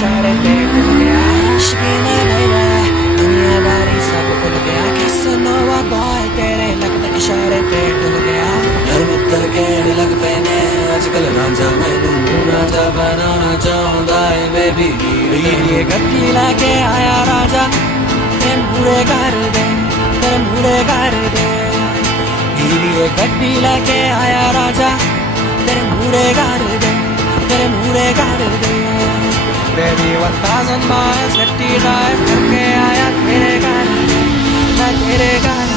इशारे पे डुल गया इश्क में baby दुनियादारी सब भूल गया कैसनोवा बॉय तेरे लगते इशारे पे डुल गया घर मित्र कहने लग पे ने आजकल रांझा मैनू रांझा बनाना चाहता है बेबी ये गद्दी लाके आया राजा तेरे मूरे कर दे तेरे मूरे कर दे ये गद्दी लाके आया राजा तेरे मूरे कर दे तेरे मूरे कर दे Baby 1000 miles गड्डी ड्राइव करके आया तेरे घर मैं तेरे घर